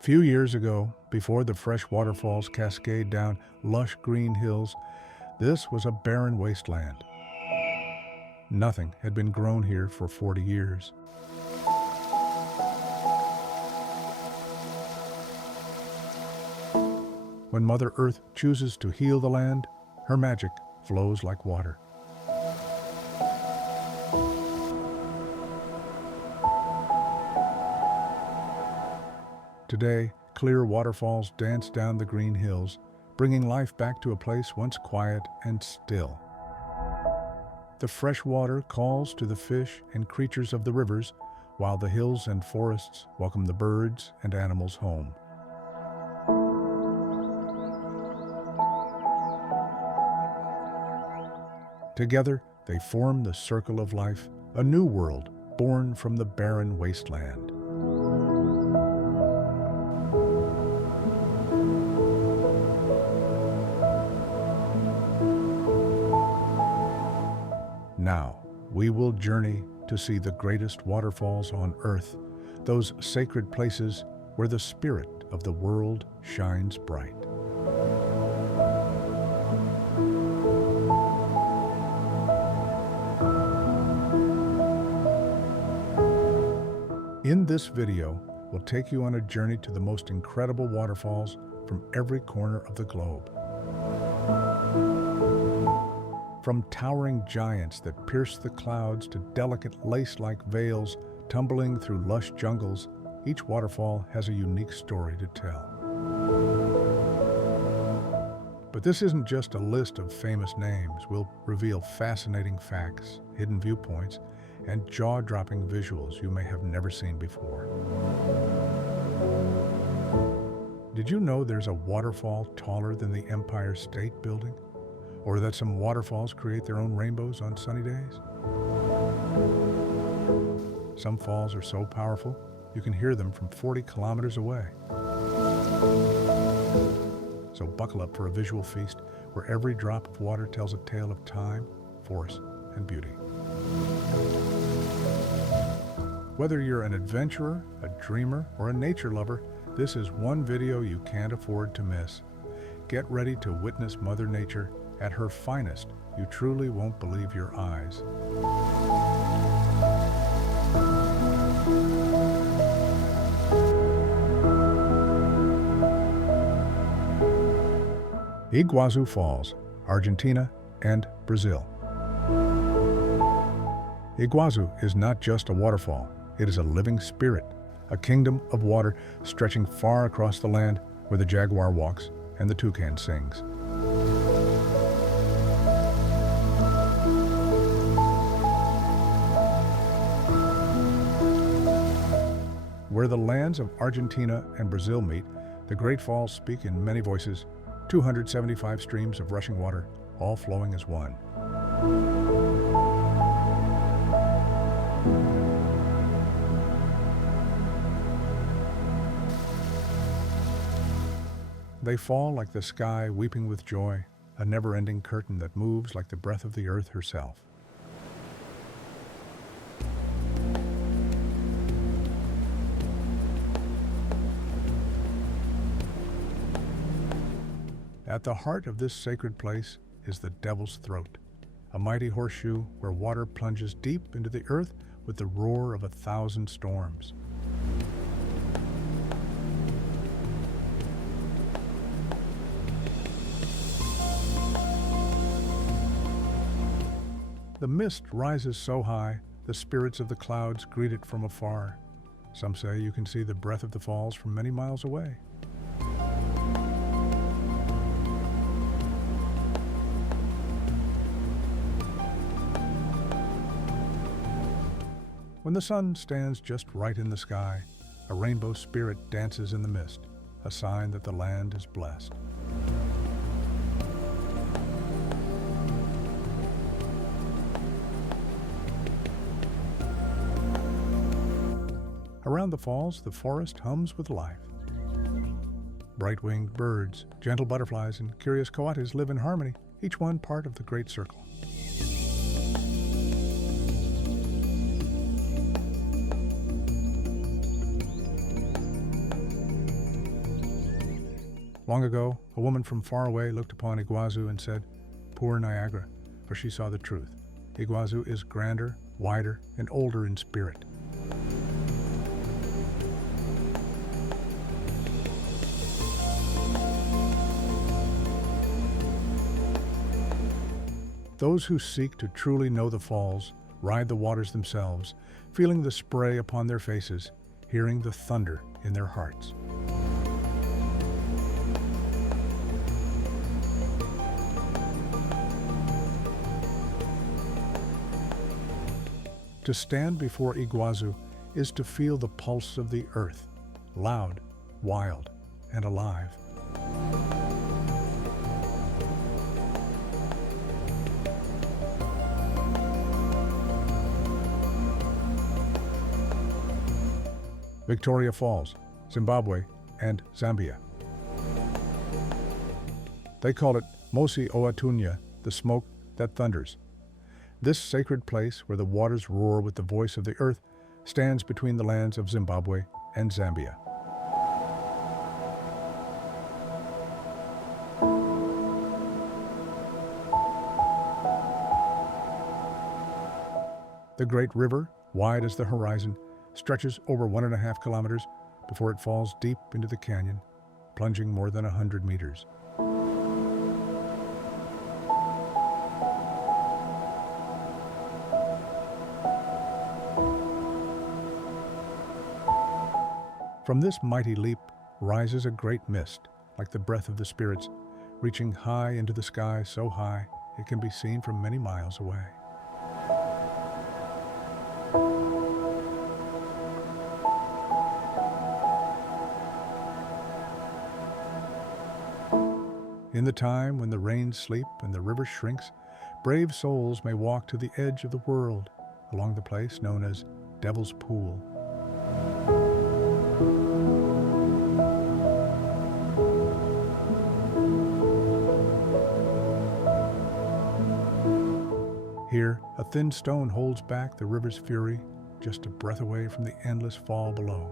Few years ago, before the fresh waterfalls cascade down lush green hills, this was a barren wasteland. Nothing had been grown here for 40 years. When Mother Earth chooses to heal the land, her magic flows like water. Today, clear waterfalls dance down the green hills, bringing life back to a place once quiet and still. The fresh water calls to the fish and creatures of the rivers, while the hills and forests welcome the birds and animals home. Together, they form the circle of life, a new world born from the barren wasteland. Now, we will journey to see the greatest waterfalls on earth, those sacred places where the spirit of the world shines bright. In this video, we'll take you on a journey to the most incredible waterfalls from every corner of the globe. From towering giants that pierce the clouds to delicate lace-like veils tumbling through lush jungles, each waterfall has a unique story to tell. But this isn't just a list of famous names. We'll reveal fascinating facts, hidden viewpoints, and jaw-dropping visuals you may have never seen before. Did you know there's a waterfall taller than the Empire State Building? Or that some waterfalls create their own rainbows on sunny days? Some falls are so powerful, you can hear them from 40 kilometers away. So buckle up for a visual feast where every drop of water tells a tale of time, force, and beauty. Whether you're an adventurer, a dreamer, or a nature lover, this is one video you can't afford to miss. Get ready to witness Mother Nature at her finest. You truly won't believe your eyes. Iguazu Falls, Argentina and Brazil. Iguazu is not just a waterfall, it is a living spirit, a kingdom of water stretching far across the land where the jaguar walks and the toucan sings. Where the lands of Argentina and Brazil meet, the Great Falls speak in many voices, 275 streams of rushing water, all flowing as one. They fall like the sky weeping with joy, a never-ending curtain that moves like the breath of the earth herself. At the heart of this sacred place is the Devil's Throat, a mighty horseshoe where water plunges deep into the earth with the roar of 1,000 storms. The mist rises so high, the spirits of the clouds greet it from afar. Some say you can see the breath of the falls from many miles away. When the sun stands just right in the sky, a rainbow spirit dances in the mist, a sign that the land is blessed. Around the falls, the forest hums with life. Bright-winged birds, gentle butterflies, and curious coatis live in harmony, each one part of the great circle. Long ago, a woman from far away looked upon Iguazu and said, "Poor Niagara," for she saw the truth. Iguazu is grander, wider, and older in spirit. Those who seek to truly know the falls ride the waters themselves, feeling the spray upon their faces, hearing the thunder in their hearts. To stand before Iguazu is to feel the pulse of the earth, loud, wild, and alive. Victoria Falls, Zimbabwe, and Zambia. They call it Mosi Oatunya, the smoke that thunders. This sacred place, where the waters roar with the voice of the earth, stands between the lands of Zimbabwe and Zambia. The great river, wide as the horizon, stretches over 1.5 kilometers before it falls deep into the canyon, plunging more than 100 meters. From this mighty leap rises a great mist, like the breath of the spirits, reaching high into the sky, so high it can be seen from many miles away. In the time when the rains sleep and the river shrinks, brave souls may walk to the edge of the world, along the place known as Devil's Pool. Here, a thin stone holds back the river's fury, just a breath away from the endless fall below.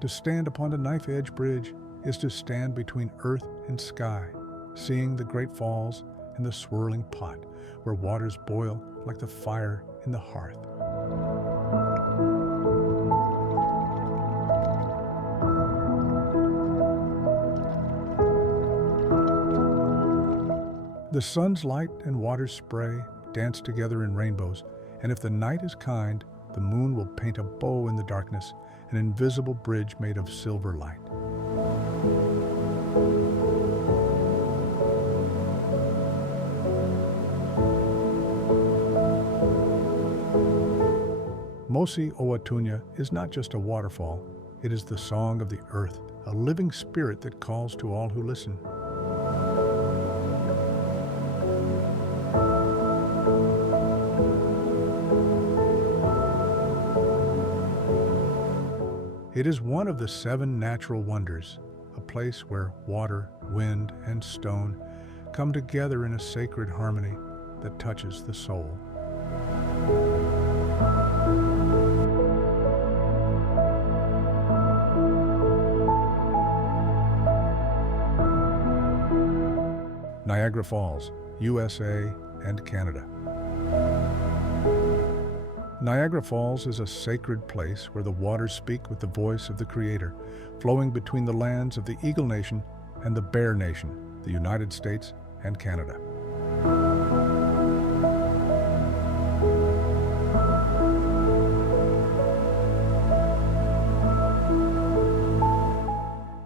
To stand upon a knife-edge bridge is to stand between earth and sky, seeing the great falls and the swirling pot where waters boil like the fire in the hearth. The sun's light and water's spray dance together in rainbows, and if the night is kind, the moon will paint a bow in the darkness, an invisible bridge made of silver light. Mosi Oatunya is not just a waterfall, it is the song of the earth, a living spirit that calls to all who listen. It is one of the 7 natural wonders, a place where water, wind, and stone come together in a sacred harmony that touches the soul. Niagara Falls, USA and Canada. Niagara Falls is a sacred place where the waters speak with the voice of the Creator, flowing between the lands of the Eagle Nation and the Bear Nation, the United States and Canada.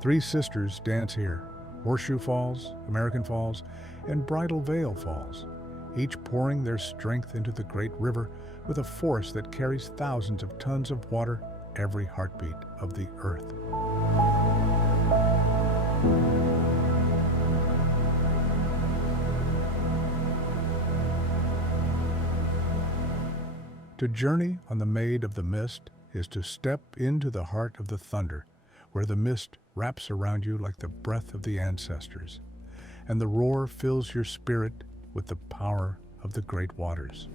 Three sisters dance here: Horseshoe Falls, American Falls, and Bridal Veil Falls, each pouring their strength into the great river with a force that carries thousands of tons of water every heartbeat of the earth. To journey on the Maid of the Mist is to step into the heart of the thunder, where the mist wraps around you like the breath of the ancestors, and the roar fills your spirit with the power of the great waters.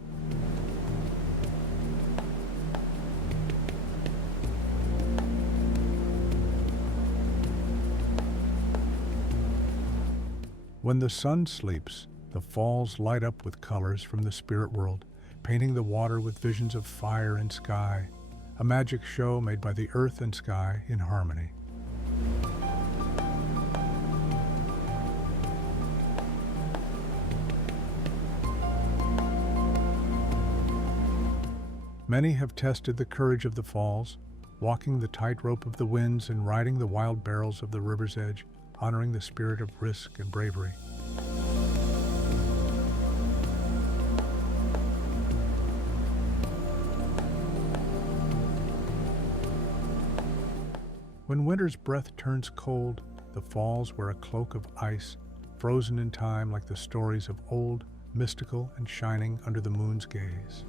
When the sun sleeps, the falls light up with colors from the spirit world, painting the water with visions of fire and sky, a magic show made by the earth and sky in harmony. Many have tested the courage of the falls, walking the tightrope of the winds and riding the wild barrels of the river's edge, honoring the spirit of risk and bravery. When winter's breath turns cold, the falls wear a cloak of ice, frozen in time like the stories of old, mystical and shining under the moon's gaze.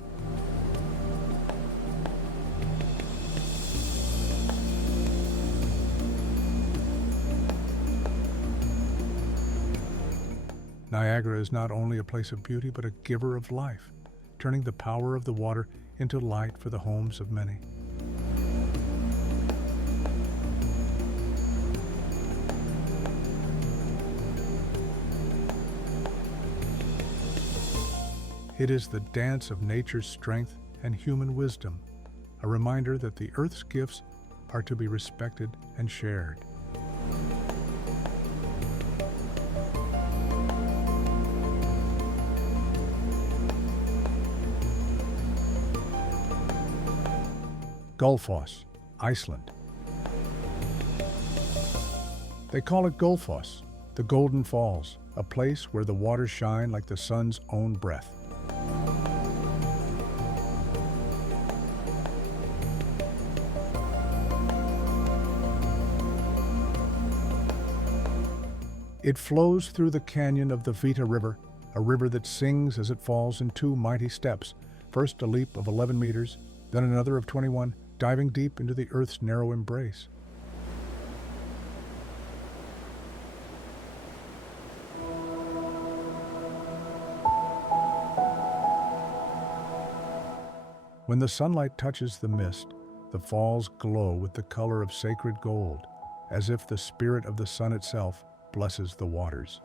Niagara is not only a place of beauty, but a giver of life, turning the power of the water into light for the homes of many. It is the dance of nature's strength and human wisdom, a reminder that the earth's gifts are to be respected and shared. Gulfoss, Iceland. They call it Gulfoss, the Golden Falls, a place where the waters shine like the sun's own breath. It flows through the canyon of the Vita River, a river that sings as it falls in two mighty steps, first a leap of 11 meters, then another of 21, diving deep into the earth's narrow embrace. When the sunlight touches the mist, the falls glow with the color of sacred gold, as if the spirit of the sun itself blesses the waters.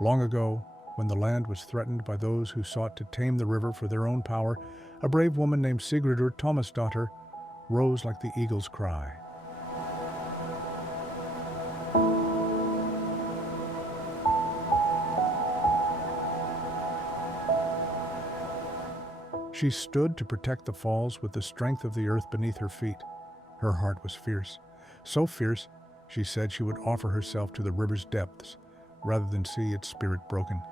Long ago, when the land was threatened by those who sought to tame the river for their own power, a brave woman named Sigridur Thomasdottir rose like the eagle's cry. She stood to protect the falls with the strength of the earth beneath her feet. Her heart was fierce, so fierce, she said she would offer herself to the river's depths rather than see its spirit broken.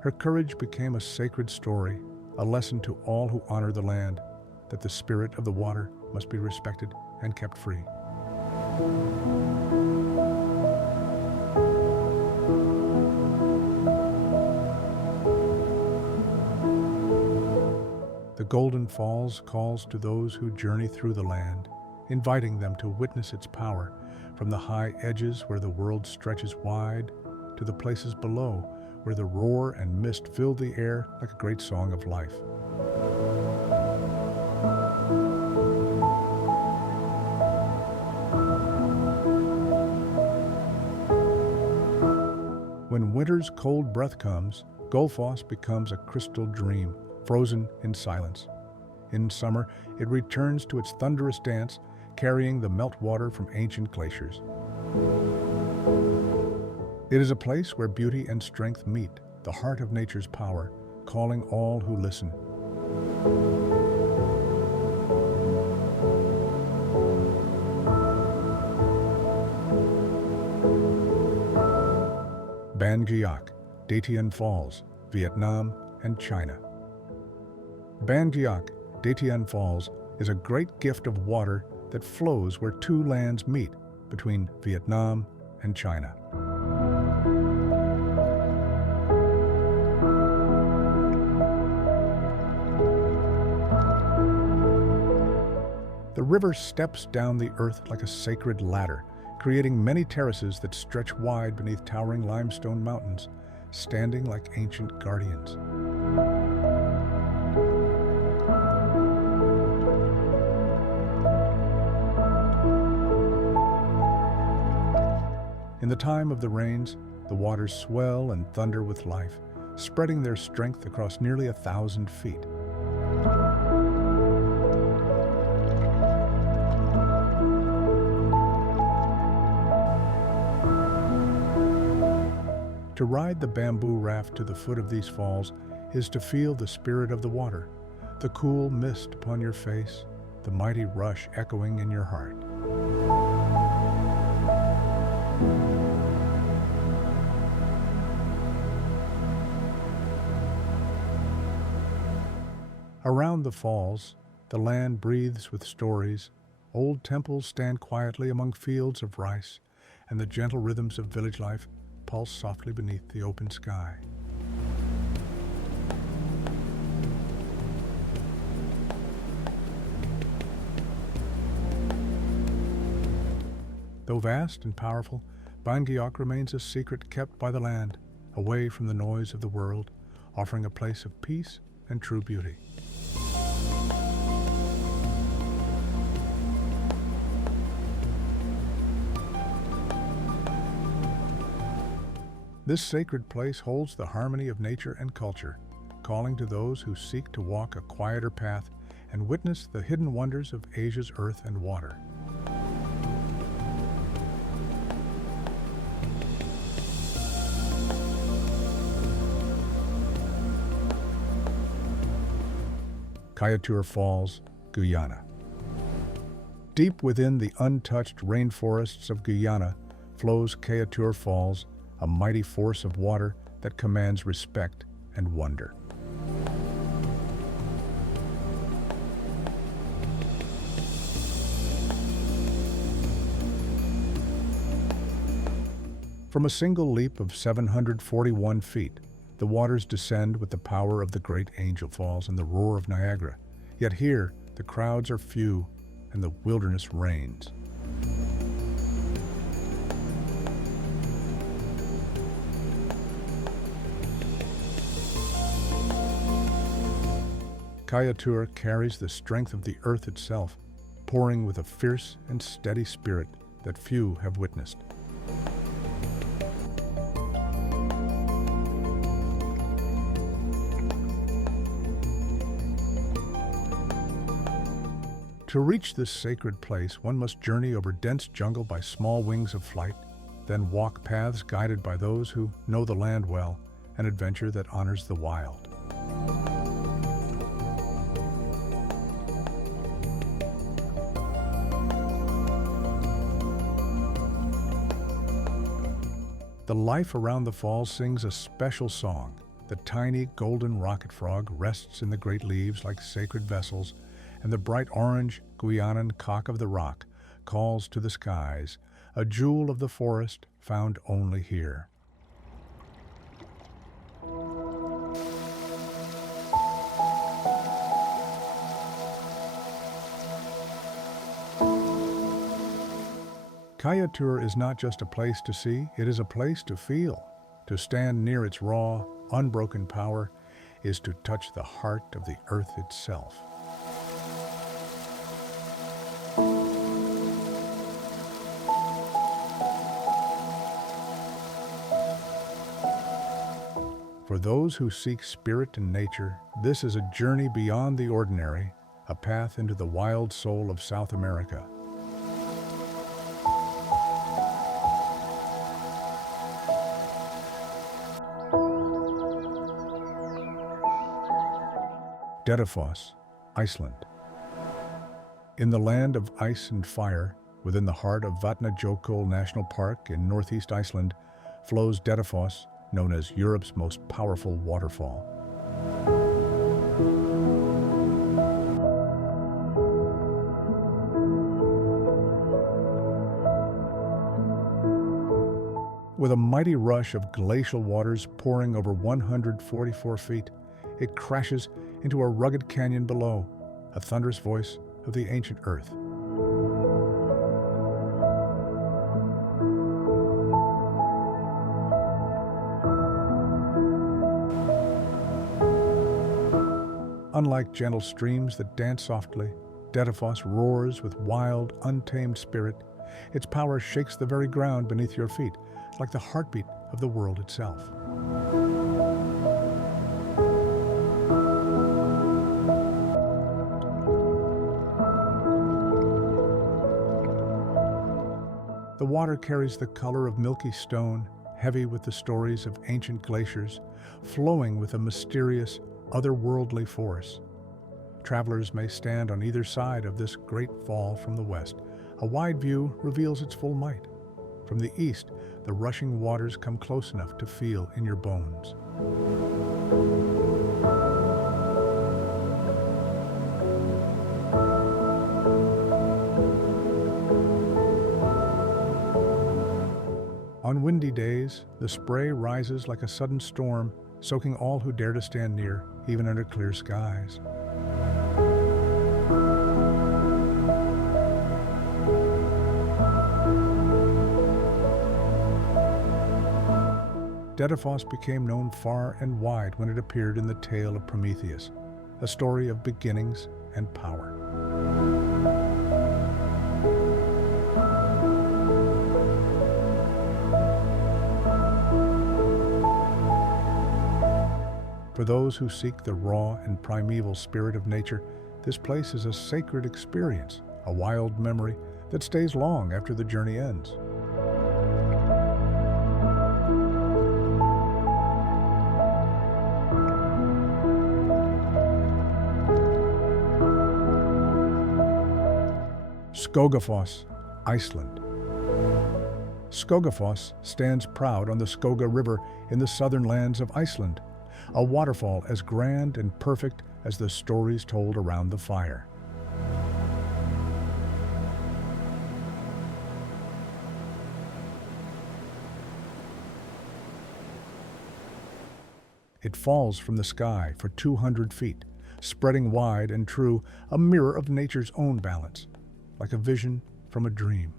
Her courage became a sacred story, a lesson to all who honor the land, that the spirit of the water must be respected and kept free. The Golden Falls calls to those who journey through the land, inviting them to witness its power, from the high edges where the world stretches wide to the places below where the roar and mist fill the air like a great song of life. When winter's cold breath comes, Gulfoss becomes a crystal dream, frozen in silence. In summer, it returns to its thunderous dance, carrying the meltwater from ancient glaciers. It is a place where beauty and strength meet, the heart of nature's power, calling all who listen. Ban Giac, Detapos Falls, Vietnam and China. Ban Giac, Detapos Falls is a great gift of water that flows where two lands meet, between Vietnam and China. The river steps down the earth like a sacred ladder, creating many terraces that stretch wide beneath towering limestone mountains, standing like ancient guardians. In the time of the rains, the waters swell and thunder with life, spreading their strength across nearly 1,000 feet. To ride the bamboo raft to the foot of these falls is to feel the spirit of the water, the cool mist upon your face, the mighty rush echoing in your heart. Around the falls, the land breathes with stories. Old temples stand quietly among fields of rice, and the gentle rhythms of village life pulse softly beneath the open sky. Though vast and powerful, Bangkok remains a secret kept by the land, away from the noise of the world, offering a place of peace and true beauty. This sacred place holds the harmony of nature and culture, calling to those who seek to walk a quieter path and witness the hidden wonders of Asia's earth and water. Cayur Falls, Guyana. Deep within the untouched rainforests of Guyana flows Cayur Falls, a mighty force of water that commands respect and wonder. From a single leap of 741 feet, the waters descend with the power of the great Angel Falls and the roar of Niagara. Yet here, the crowds are few and the wilderness reigns. Cayur carries the strength of the earth itself, pouring with a fierce and steady spirit that few have witnessed. To reach this sacred place, one must journey over dense jungle by small wings of flight, then walk paths guided by those who know the land well, an adventure that honors the wild. The life around the falls sings a special song. The tiny golden rocket frog rests in the great leaves like sacred vessels, and the bright orange Guianan cock of the rock calls to the skies, a jewel of the forest found only here. Cayur is not just a place to see, it is a place to feel. To stand near its raw, unbroken power is to touch the heart of the earth itself. For those who seek spirit and nature, this is a journey beyond the ordinary, a path into the wild soul of South America. Detapos, Iceland. In the land of ice and fire, within the heart of Vatnajökull National Park in northeast Iceland, flows Detapos, known as Europe's most powerful waterfall. With a mighty rush of glacial waters pouring over 144 feet, it crashes into a rugged canyon below. A thunderous voice of the ancient earth. Unlike gentle streams that dance softly, Detapos roars with wild, untamed spirit. Its power shakes the very ground beneath your feet, like the heartbeat of the world itself. The water carries the color of milky stone, heavy with the stories of ancient glaciers, flowing with a mysterious, otherworldly force. Travelers may stand on either side of this great fall from the west. A wide view reveals its full might. From the east, the rushing waters come close enough to feel in your bones. On windy days, the spray rises like a sudden storm, soaking all who dare to stand near, even under clear skies. Detapos became known far and wide when it appeared in the tale of Prometheus, a story of beginnings and power. For those who seek the raw and primeval spirit of nature, this place is a sacred experience, a wild memory that stays long after the journey ends. Skogafoss, Iceland. Skogafoss stands proud on the Skoga River in the southern lands of Iceland, a waterfall as grand and perfect as the stories told around the fire. It falls from the sky for 200 feet, spreading wide and true, a mirror of nature's own balance, like a vision from a dream.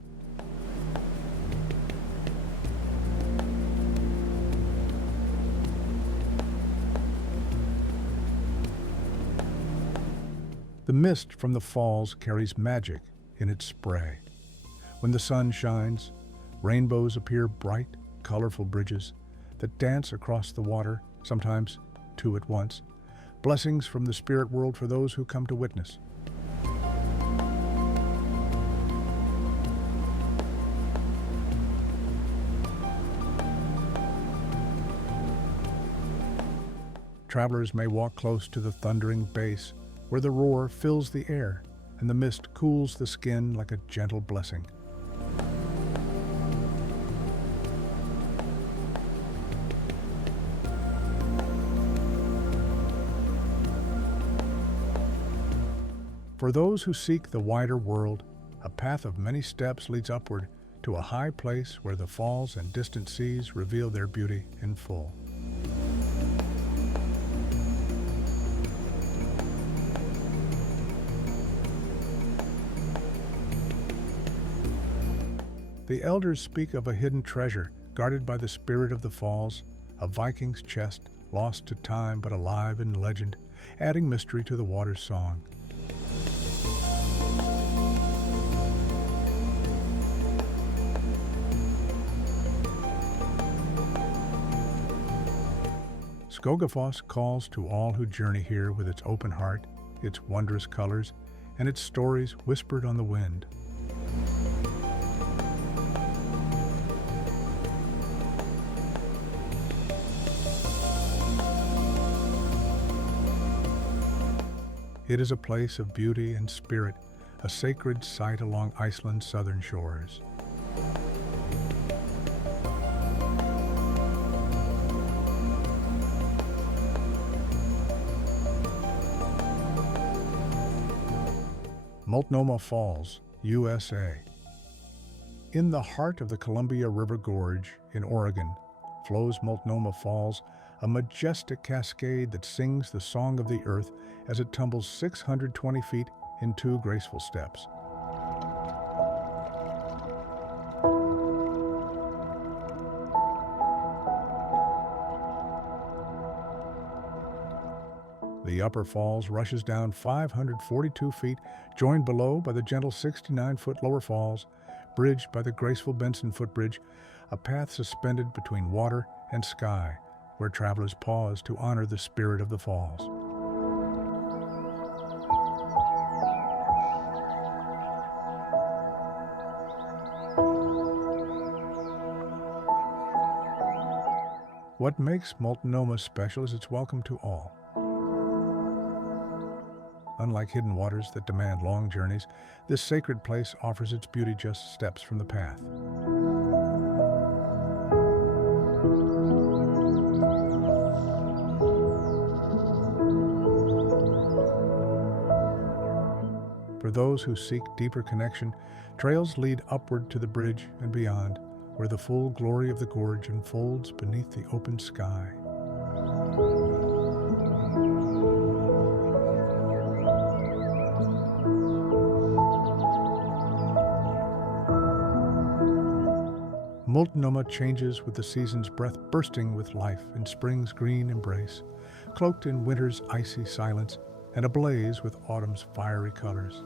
The mist from the falls carries magic in its spray. When the sun shines, rainbows appear, bright, colorful bridges that dance across the water, sometimes two at once, blessings from the spirit world for those who come to witness. Travelers may walk close to the thundering base, where the roar fills the air and the mist cools the skin like a gentle blessing. For those who seek the wider world, a path of many steps leads upward to a high place where the falls and distant seas reveal their beauty in full. The elders speak of a hidden treasure guarded by the spirit of the falls, a Viking's chest lost to time but alive in legend, adding mystery to the water's song. Skogafoss calls to all who journey here with its open heart, its wondrous colors, and its stories whispered on the wind. It is a place of beauty and spirit, a sacred site along Iceland's southern shores. Multnomah Falls, USA. In the heart of the Columbia River Gorge in Oregon flows Multnomah Falls, a majestic cascade that sings the song of the earth as it tumbles 620 feet in 2 graceful steps. The upper falls rushes down 542 feet, joined below by the gentle 69-foot lower falls, bridged by the graceful Benson footbridge, a path suspended between water and sky, where travelers pause to honor the spirit of the falls. What makes Multnomah special is its welcome to all. Unlike hidden waters that demand long journeys, this sacred place offers its beauty just steps from the path. For those who seek deeper connection, trails lead upward to the bridge and beyond, where the full glory of the gorge unfolds beneath the open sky. Multnomah changes with the season's breath, bursting with life in spring's green embrace, cloaked in winter's icy silence, and ablaze with autumn's fiery colors.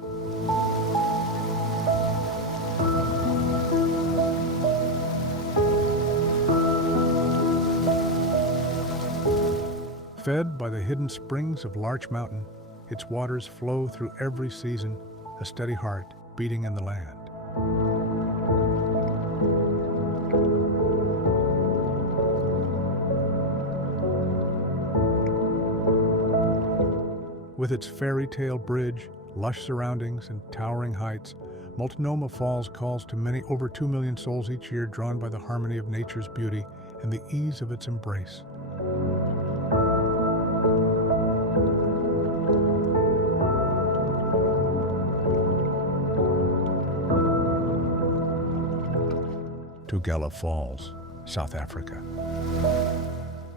Fed by the hidden springs of Larch Mountain, its waters flow through every season, a steady heart beating in the land. With its fairy tale bridge, lush surroundings, and towering heights, Multnomah Falls calls to many over 2 million souls each year, drawn by the harmony of nature's beauty and the ease of its embrace. Tugela Falls, South Africa.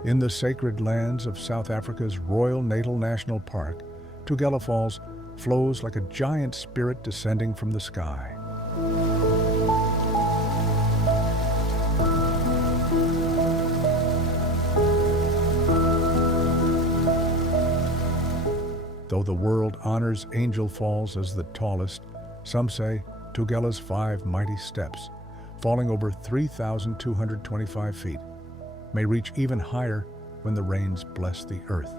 In the sacred lands of South Africa's Royal Natal National Park, Tugela Falls flows like a giant spirit descending from the sky. Though the world honors Angel Falls as the tallest, some say Tugela's 5 mighty steps, falling over 3,225 feet, may reach even higher when the rains bless the earth.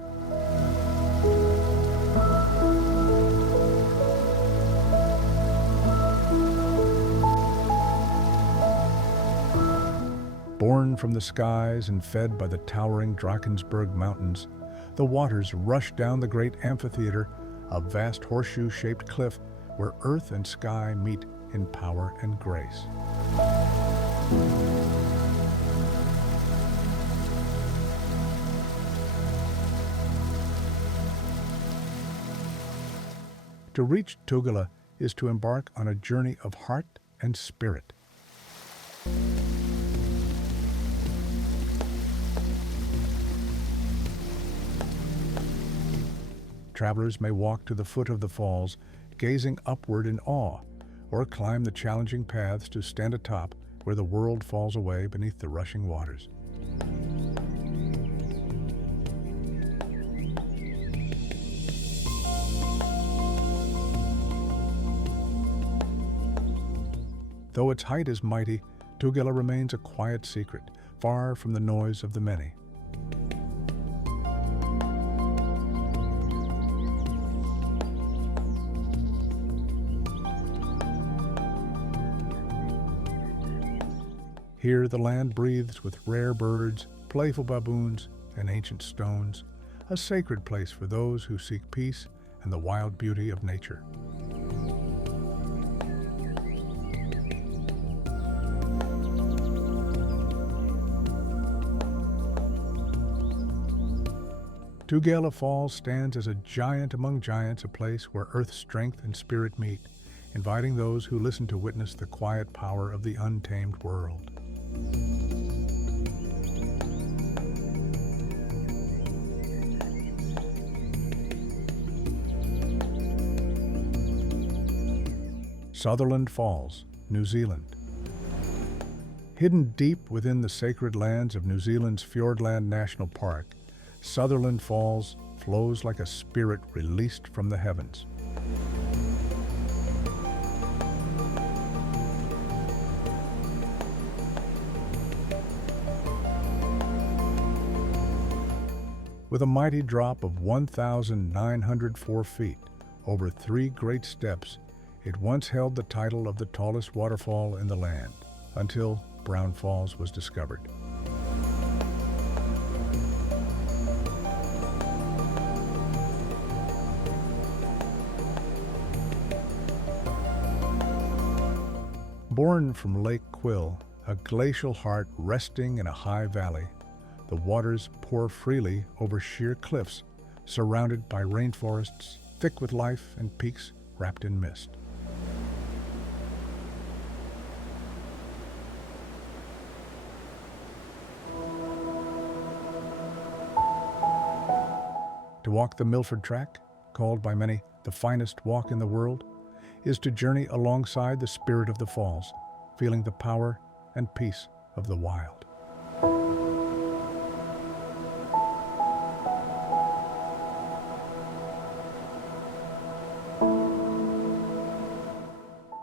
Born from the skies and fed by the towering Drakensberg Mountains, the waters rush down the great amphitheater, a vast horseshoe-shaped cliff where earth and sky meet in power and grace. To reach Tugela is to embark on a journey of heart and spirit. Travelers may walk to the foot of the falls, gazing upward in awe, or climb the challenging paths to stand atop where the world falls away beneath the rushing waters. Though its height is mighty, Tugela remains a quiet secret, far from the noise of the many. Here the land breathes with rare birds, playful baboons, and ancient stones, a sacred place for those who seek peace and the wild beauty of nature. Tugela Falls stands as a giant among giants, a place where earth's strength and spirit meet, inviting those who listen to witness the quiet power of the untamed world. Sutherland Falls, New Zealand. Hidden deep within the sacred lands of New Zealand's Fiordland National Park, Sutherland Falls flows like a spirit released from the heavens. With a mighty drop of 1,904 feet over 3 great steps, it once held the title of the tallest waterfall in the land, until Brown Falls was discovered. Born from Lake Quill, a glacial heart resting in a high valley, the waters pour freely over sheer cliffs, surrounded by rainforests thick with life and peaks wrapped in mist. To walk the Milford Track, called by many the finest walk in the world, is to journey alongside the spirit of the falls, feeling the power and peace of the wild.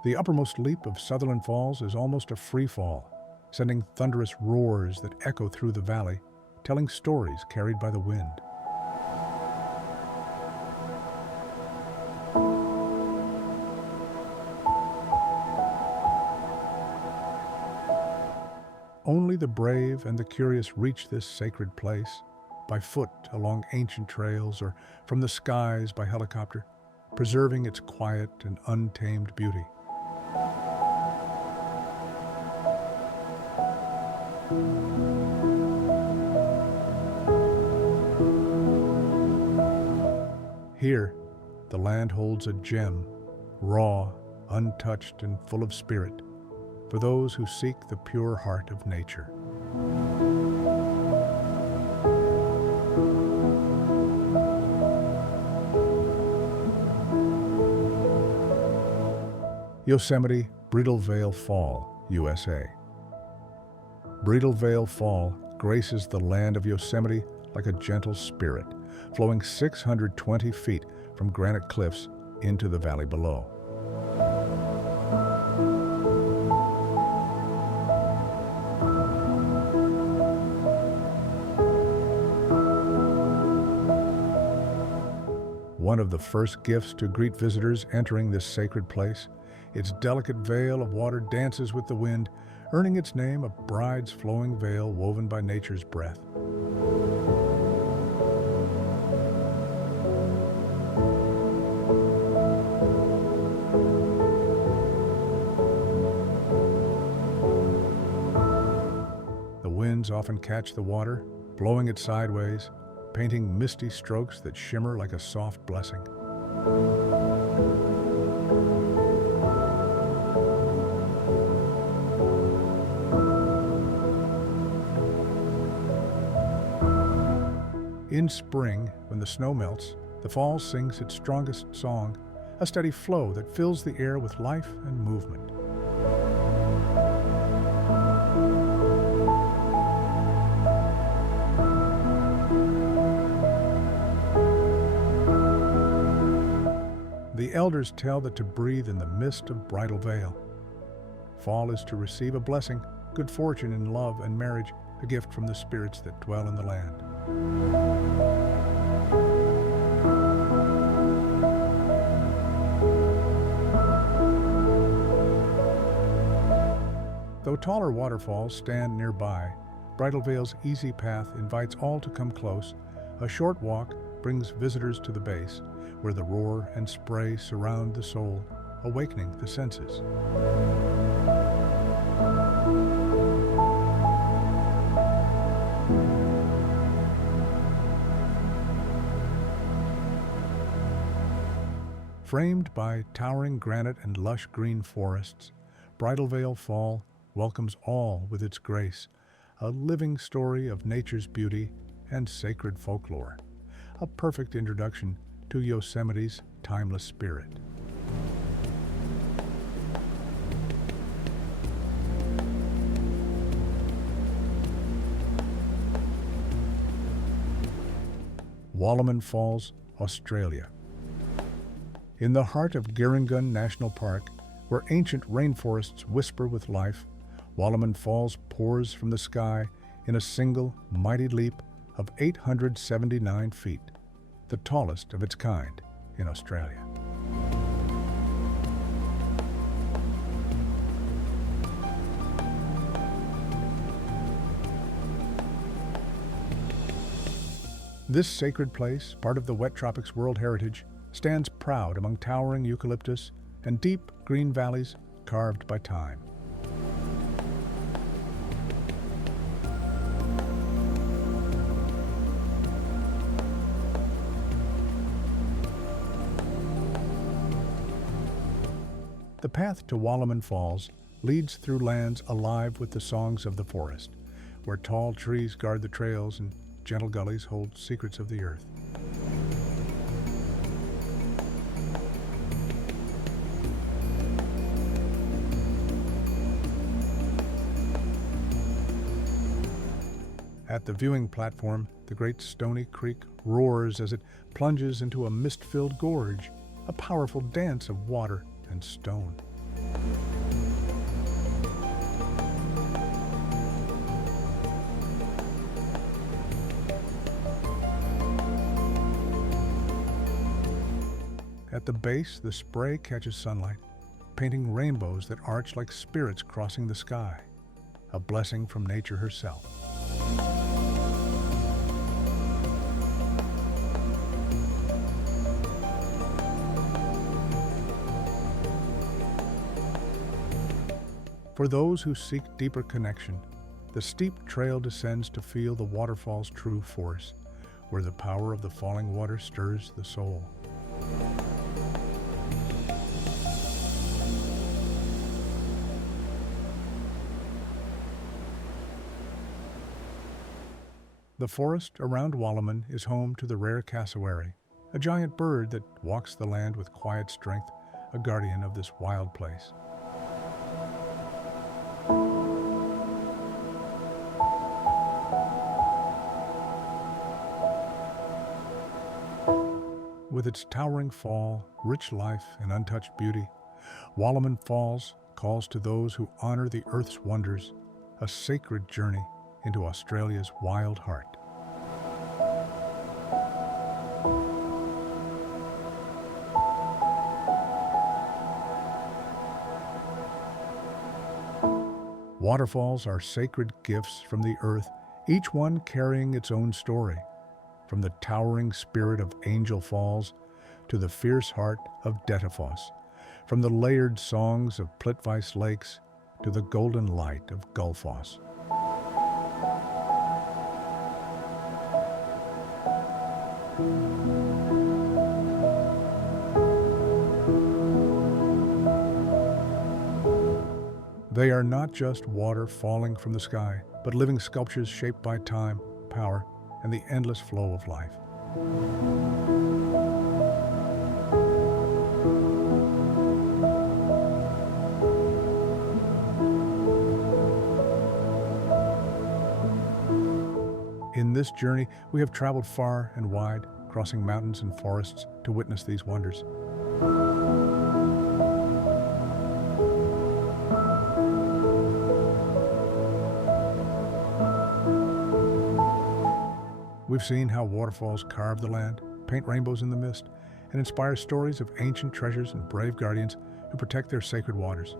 The uppermost leap of Sutherland Falls is almost a free fall, sending thunderous roars that echo through the valley, telling stories carried by the wind. Only the brave and the curious reach this sacred place, by foot along ancient trails or from the skies by helicopter, preserving its quiet and untamed beauty. Here, the land holds a gem, raw, untouched, and full of spirit, for those who seek the pure heart of nature. Yosemite Bridal Fall, USA. Bridal Fall graces the land of Yosemite like a gentle spirit, flowing 620 feet from granite cliffs into the valley below. One of the first gifts to greet visitors entering this sacred place, its delicate veil of water dances with the wind, earning its name a bride's flowing veil woven by nature's breath. The winds often catch the water, blowing it sideways, painting misty strokes that shimmer like a soft blessing. In spring, when the snow melts, the falls sings its strongest song, a steady flow that fills the air with life and movement. The elders tell that to breathe in the mist of Bridal Veil. Fall is to receive a blessing, good fortune in love and marriage, a gift from the spirits that dwell in the land. Though taller waterfalls stand nearby, Bridal Veil's easy path invites all to come close. A short walk brings visitors to the base, where the roar and spray surround the soul, awakening the senses. Framed by towering granite and lush green forests, Bridal Veil Fall welcomes all with its grace, a living story of nature's beauty and sacred folklore, a perfect introduction to Yosemite's timeless spirit. Wallaman Falls, Australia. In the heart of Girringun National Park, where ancient rainforests whisper with life, Wallaman Falls pours from the sky in a single mighty leap of 879 feet, the tallest of its kind in Australia. This sacred place, part of the Wet Tropics World Heritage, stands proud among towering eucalyptus and deep green valleys carved by time. The path to Wallaman Falls leads through lands alive with the songs of the forest, where tall trees guard the trails and gentle gullies hold secrets of the earth. At the viewing platform, the great Stony Creek roars as it plunges into a mist-filled gorge, a powerful dance of water and stone. At the base, the spray catches sunlight, painting rainbows that arch like spirits crossing the sky, a blessing from nature herself. For those who seek deeper connection, the steep trail descends to feel the waterfall's true force, where the power of the falling water stirs the soul. The forest around Wallaman is home to the rare cassowary, a giant bird that walks the land with quiet strength, a guardian of this wild place. With its towering fall, rich life, and untouched beauty, Wallaman Falls calls to those who honor the earth's wonders, a sacred journey into Australia's wild heart. Waterfalls are sacred gifts from the earth, each one carrying its own story, from the towering spirit of Angel Falls to the fierce heart of Detapos, from the layered songs of Plitvice Lakes to the golden light of Gulfoss. They are not just water falling from the sky, but living sculptures shaped by time, power, and the endless flow of life. In this journey, we have traveled far and wide, crossing mountains and forests to witness these wonders. We've seen how waterfalls carve the land, paint rainbows in the mist, and inspire stories of ancient treasures and brave guardians who protect their sacred waters.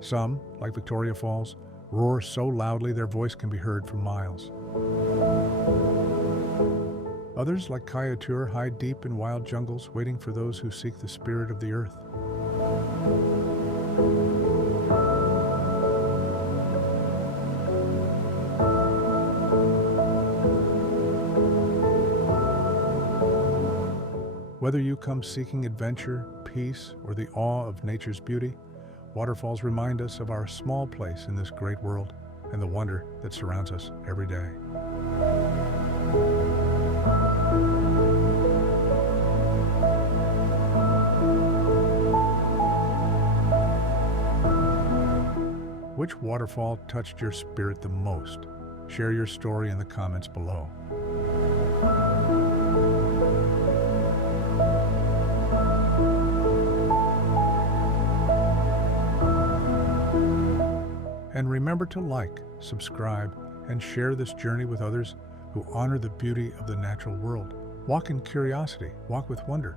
Some, like Victoria Falls, roar so loudly their voice can be heard for miles. Others, like Cayur, hide deep in wild jungles, waiting for those who seek the spirit of the earth. Whether you come seeking adventure, peace, or the awe of nature's beauty, waterfalls remind us of our small place in this great world and the wonder that surrounds us every day. Which waterfall touched your spirit the most? Share your story in the comments below. And remember to like, subscribe, and share this journey with others who honor the beauty of the natural world. Walk in curiosity, walk with wonder.